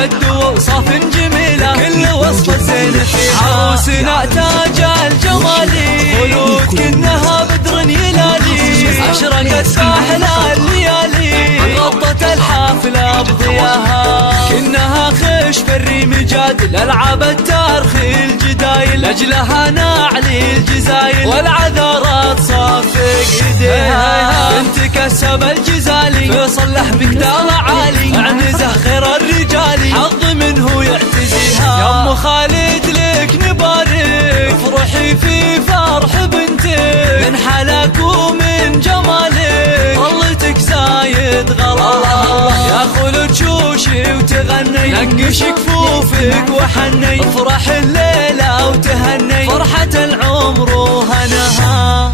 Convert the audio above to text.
جد وصف جميلة كل وصف زين فيها. عروسنا تاج الجمالي خلود كنها بدر يلالي، أشرقت ساحل الليالي غطت الحافلة بضياها. كنها خش فريم جاد الألعاب التارخ الجدايل، لأجلها نعلي الجزايل والعذارات صافق ايديها. بنت كسب الجزالي فيصل لحبك دار عالي، عنزه خير الرجال حظ منه يعتزيها. يا ام خالد لك نبارك افرحي في فرح بنتك، من حلاك ومن جمالك ظلتك زايد غلا. يا خلود شوشي وتغني نقش كفوفك وحني، افرح الليلة وتهني فرحة العمر وهنها.